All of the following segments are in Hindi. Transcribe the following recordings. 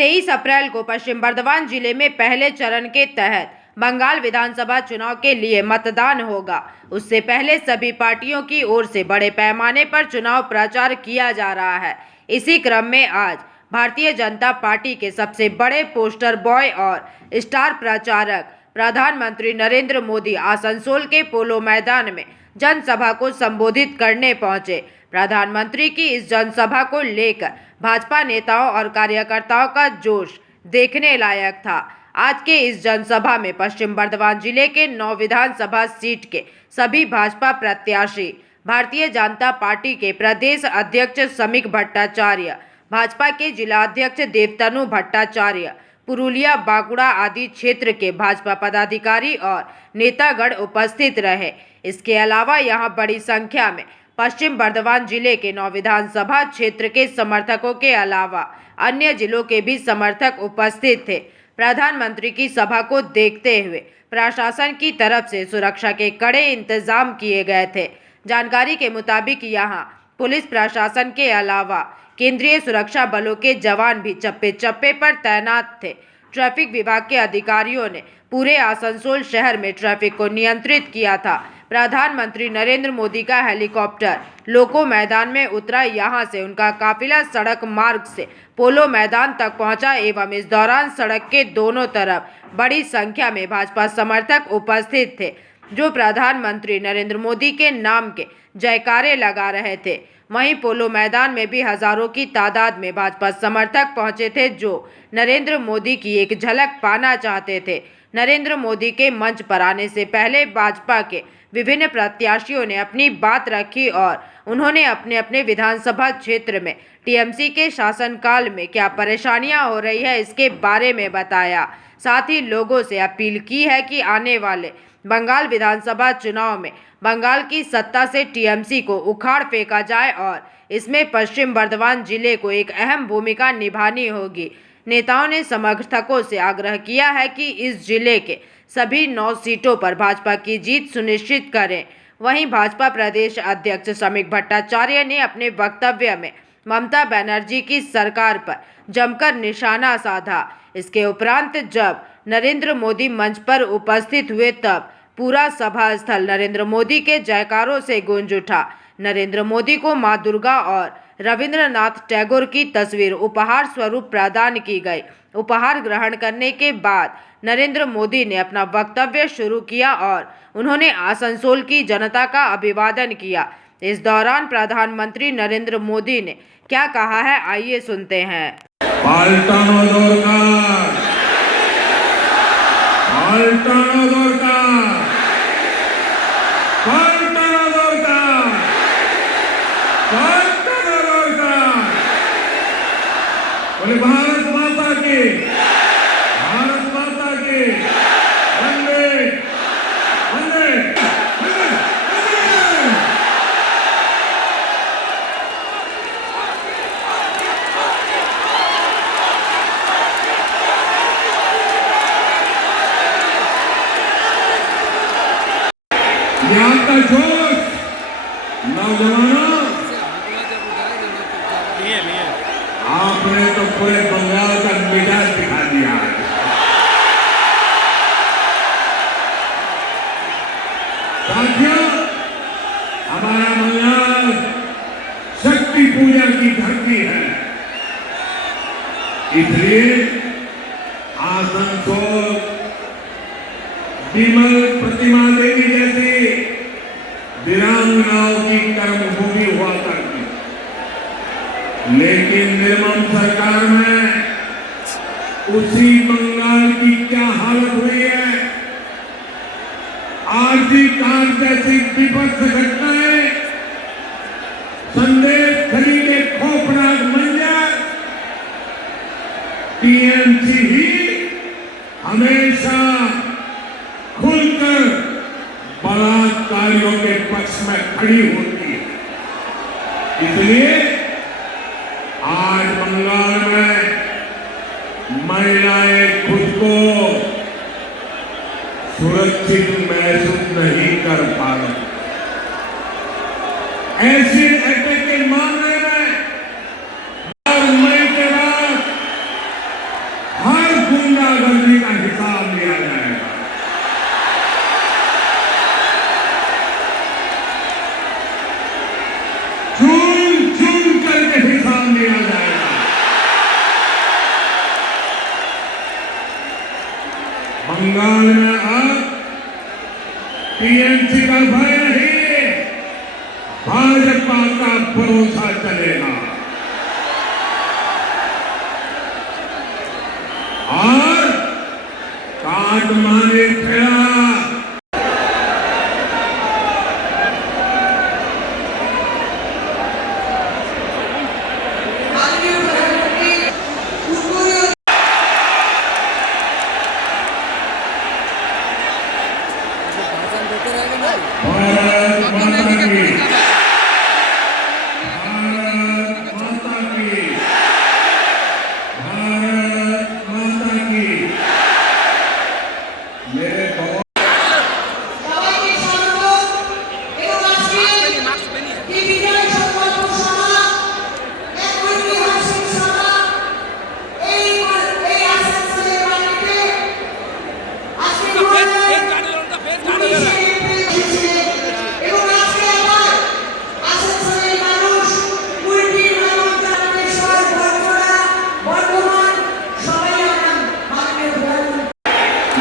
23 अप्रैल को पश्चिम बर्धमान जिले में पहले चरण के तहत बंगाल विधानसभा चुनाव के लिए मतदान होगा। उससे पहले सभी पार्टियों की ओर से बड़े पैमाने पर चुनाव प्रचार किया जा रहा है। इसी क्रम में आज भारतीय जनता पार्टी के सबसे बड़े पोस्टर बॉय और स्टार प्रचारक प्रधानमंत्री नरेंद्र मोदी आसनसोल के पोलो मैदान में जनसभा को संबोधित करने पहुंचे। प्रधानमंत्री की इस जनसभा को लेकर भाजपा नेताओं और कार्यकर्ताओं का जोश देखने लायक था। आज के इस जनसभा में पश्चिम बर्धमान जिले के 9 विधानसभा सीट के सभी भाजपा प्रत्याशी, भारतीय जनता पार्टी के प्रदेश अध्यक्ष समीक भट्टाचार्य, भाजपा के जिला अध्यक्ष देवतनु भट्टाचार्य, पुरुलिया, बांकुड़ा आदि क्षेत्र के भाजपा पदाधिकारी और नेतागण उपस्थित रहे। इसके अलावा यहां बड़ी संख्या में पश्चिम बर्धमान जिले के 9 विधानसभा क्षेत्र के समर्थकों के अलावा अन्य जिलों के भी समर्थक उपस्थित थे। प्रधानमंत्री की सभा को देखते हुए प्रशासन की तरफ से सुरक्षा के कड़े इंतजाम किए गए थे। जानकारी के मुताबिक यहां पुलिस प्रशासन के अलावा केंद्रीय सुरक्षा बलों के जवान भी चप्पे चप्पे पर तैनात थे। ट्रैफिक विभाग के अधिकारियों ने पूरे आसनसोल शहर में ट्रैफिक को नियंत्रित किया था। प्रधानमंत्री नरेंद्र मोदी का हेलीकॉप्टर लोको मैदान में उतरा। यहां से उनका काफिला सड़क मार्ग से पोलो मैदान तक पहुंचा एवं इस दौरान सड़क के दोनों तरफ बड़ी संख्या में भाजपा समर्थक उपस्थित थे, जो प्रधानमंत्री नरेंद्र मोदी के नाम के जयकारे लगा रहे थे। वहीं पोलो मैदान में भी हजारों की तादाद में भाजपा समर्थक पहुंचे थे, जो नरेंद्र मोदी की एक झलक पाना चाहते थे। नरेंद्र मोदी के मंच पर आने से पहले भाजपा के विभिन्न प्रत्याशियों ने अपनी बात रखी और उन्होंने अपने अपने विधानसभा क्षेत्र में टीएमसी के शासनकाल में क्या परेशानियां हो रही है इसके बारे में बताया। साथ ही लोगों से अपील की है कि आने वाले बंगाल विधानसभा चुनाव में बंगाल की सत्ता से टीएमसी को उखाड़ फेंका जाए और इसमें पश्चिम बर्धमान जिले को एक अहम भूमिका निभानी होगी। नेताओं ने समर्थकों से आग्रह किया है कि इस जिले के सभी 9 सीटों पर भाजपा की जीत सुनिश्चित करें। वहीं भाजपा प्रदेश अध्यक्ष समीक भट्टाचार्य ने अपने वक्तव्य में ममता बनर्जी की सरकार पर जमकर निशाना साधा। इसके उपरांत जब नरेंद्र मोदी मंच पर उपस्थित हुए तब पूरा सभा स्थल नरेंद्र मोदी के जयकारों से गूंज उठा। नरेंद्र मोदी को मां दुर्गा और रविंद्रनाथ टैगोर की तस्वीर उपहार स्वरूप प्रदान की गई। उपहार ग्रहण करने के बाद नरेंद्र मोदी ने अपना वक्तव्य शुरू किया और उन्होंने आसनसोल की जनता का अभिवादन किया। इस दौरान प्रधानमंत्री नरेंद्र मोदी ने क्या कहा है, आइए सुनते हैं। बोले भारत माता की, भारत माता की, वंदे वंदे वंदे। ये आपका जोश नौजवानों, आपने तो पूरे बंगाल का मिजाज दिखा दिया है। साथियों, हमारा बंगाल शक्ति पूजा की धरती है, इसलिए आसनसोल विमल प्रतिमा देवी जैसी वीरांगनाओं की कर्मभूमि हुआ करती। लेकिन निर्मम सरकार में उसी बंगाल की क्या हालत हुई है। आरजी कांड जैसी विभत्स घटनाएं, संदेश खली के खौफनाक मंजर, टीएमसी ही हमेशा खुलकर बलात्कारियों के पक्ष में खड़ी होती है। इसलिए आज बंगाल में महिलाएं खुद को सुरक्षित महसूस नहीं कर पा रही। एसिड अटैक के मामले में 4 मई के बाद बंगाल में अब टीएमसी का भय नहीं, भाजपा का भरोसा चलेगा। और काटमानी खेला भारत माता की, भारत माता की, भारत माता की। मेरे बहुत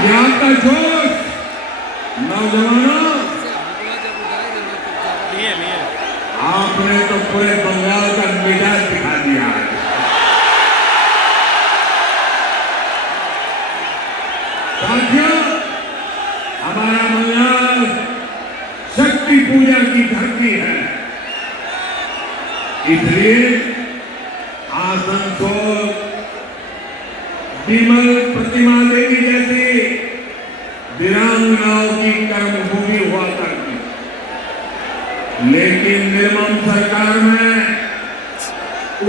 यहाँ का जोश, नौजवानों, आपने तो पूरे बंगाल का मिजाज दिखा दिया है। साथियों, हमारा बंगाल शक्ति पूजा की धरती है, इसलिए आसनसोल विमल प्रतिमा देवी जैसी वीरांगनाओं की कर्मभूमि हुआ करती, लेकिन निर्मम सरकार में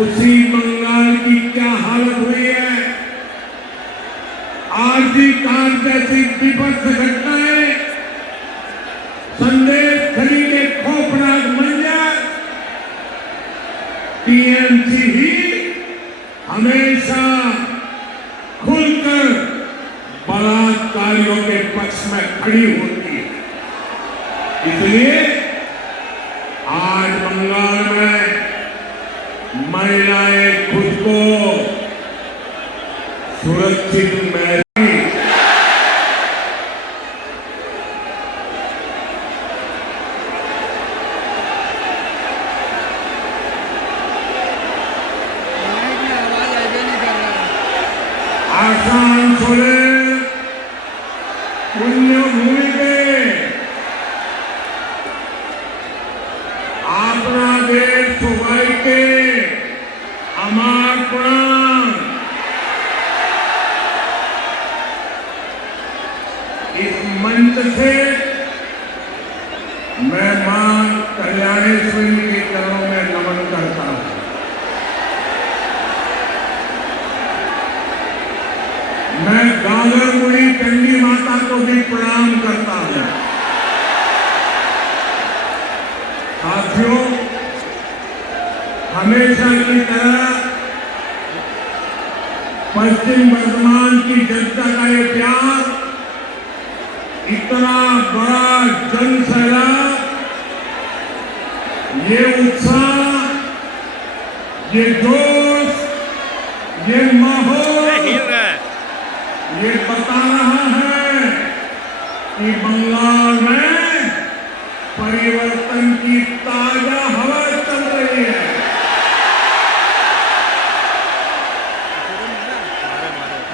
उसी बंगाल की क्या हालत हुई है। आरजी कांड जैसी विपक्ष घटनाएं, संदेश खली के खौफनाक मंजर, टीएमसी ही हमेशा खुलकर बलात्कारियों के पक्ष में खड़ी होती है। इसलिए आज बंगाल में महिलाएं खुद को सुरक्षित महसूस आसानसोले पुण्यभूमि के अपना देश सुबह के अमर प्राण इस मंच से मैं मां कल्याणेश्वरी के चरणों में नमन करता हूं। मैं गागरमुड़ी चंडी माता को भी प्रणाम करता हूं। साथियों, हमेशा की तरह पश्चिम बर्धमान की जनता का ये प्यार, इतना बड़ा जन सैलाब, ये उत्साह, ये जोश, ये माहौल ये बता रहा है कि बंगाल में परिवर्तन की ताजा हवा चल रही है।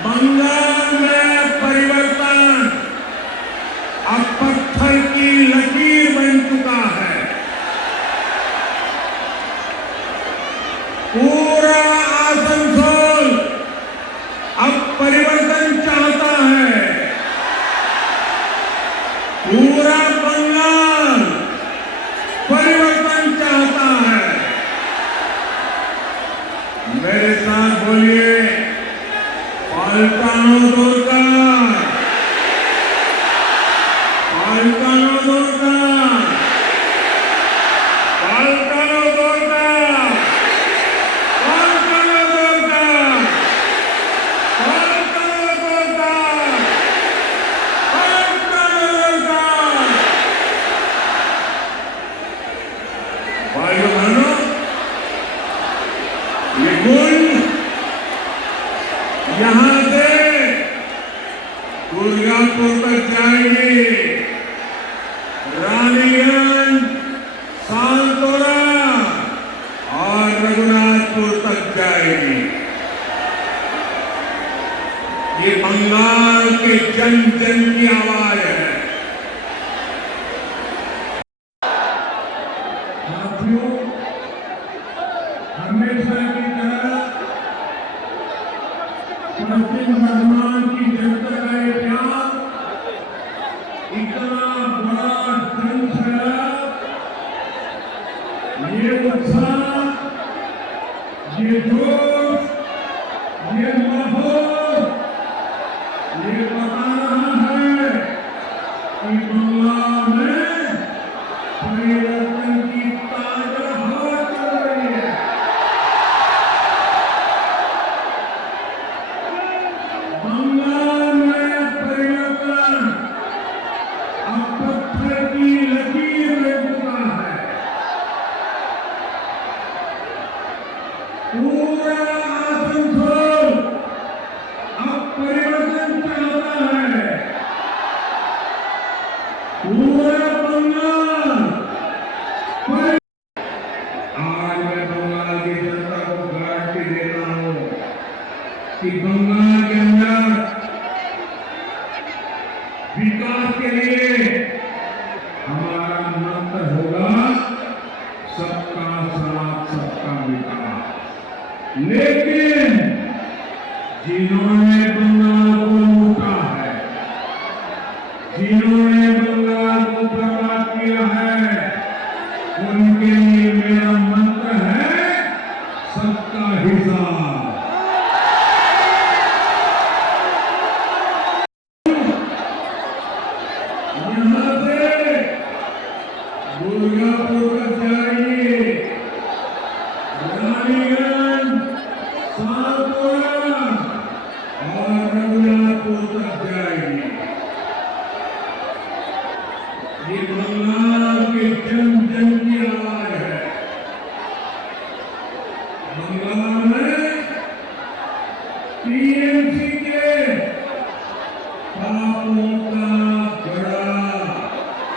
बंगाल में परिवर्तन अब पत्थर की लकीर बन चुका है। पूरा आसनसोल अब परिवर्तन चाहता है। पूरा बंगाल परिवर्तन चाहता है। मेरे साथ बोलिए, पालकानो दोरकार, पालकानो दोरकार, पालकानो दोरकार, पालकानो दोरकार, पालकानो दोरकार, पालकानो दोरकार। भाइयों बहनों, ये गुण यहाँ से दुर्गा रघुनाथपुर तक जाएगी, रानीगंज, सांतोरा और रघुनाथपुर तक जाएगी। ये बंगाल के जन जन की आवाज है। साथियों, हमेशा की तरह पश्चिम बर्धमान की जनता का ये प्यार, इतना बड़ा जन सैलाब, ये उत्साह, ये जोश, ये माहौल, ये बता रहा है कि बंगाल में परिवर्तन की ताजा हवा चल रही है। बंगाल में परिवर्तन अब पत्थर की लकीर में चुका है। पूरा आसनसोल अब परिवर्तन चाहता है। पूरा बंगाल आज मैं बंगाल की जनता को गारंटी देता हूं कि बंगाल के अंदर विकास के लिए हमारा मंत्र होगा सबका साथ सबका विकास। लेकिन जिन्होंने बंगाल को लूटा है, जिन्होंने बंगाल को बर्बाद किया है, उनके लिए मेरा मंत्र है सबका हिसाब। यहाँ से दुर्गापुर तक जाएगी, रानीगंज, सांतोरा और रघुनाथपुर तक जाएगी। ये बंगाल के जन जन की आवाज है। बंगाल में टीएमसी के पापों का गड़ा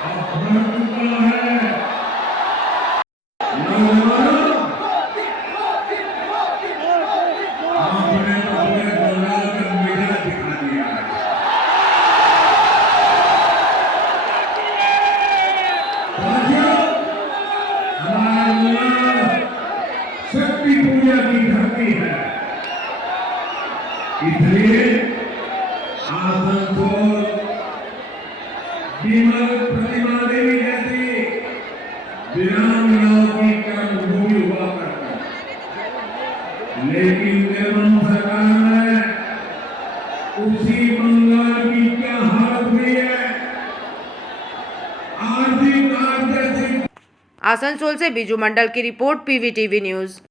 अब भर चुका है। नौजवानों, आपने तो पूरे बंगाल का मीडिया दिखा दिया है। साथियों, हमारा बंगाल शक्ति पूजा की धरती है। इसलिए आसनसोल विमल प्रतिमा देवी जैसी वीरांगनाओं की कर्मभूमि हुआ करती, लेकिन निर्मम सरकार में उसी बंगाल की क्या हालत हुई है। आरती कार्ड जैसी आसनसोल से बीजू मंडल की रिपोर्ट, पीवीटीवी न्यूज।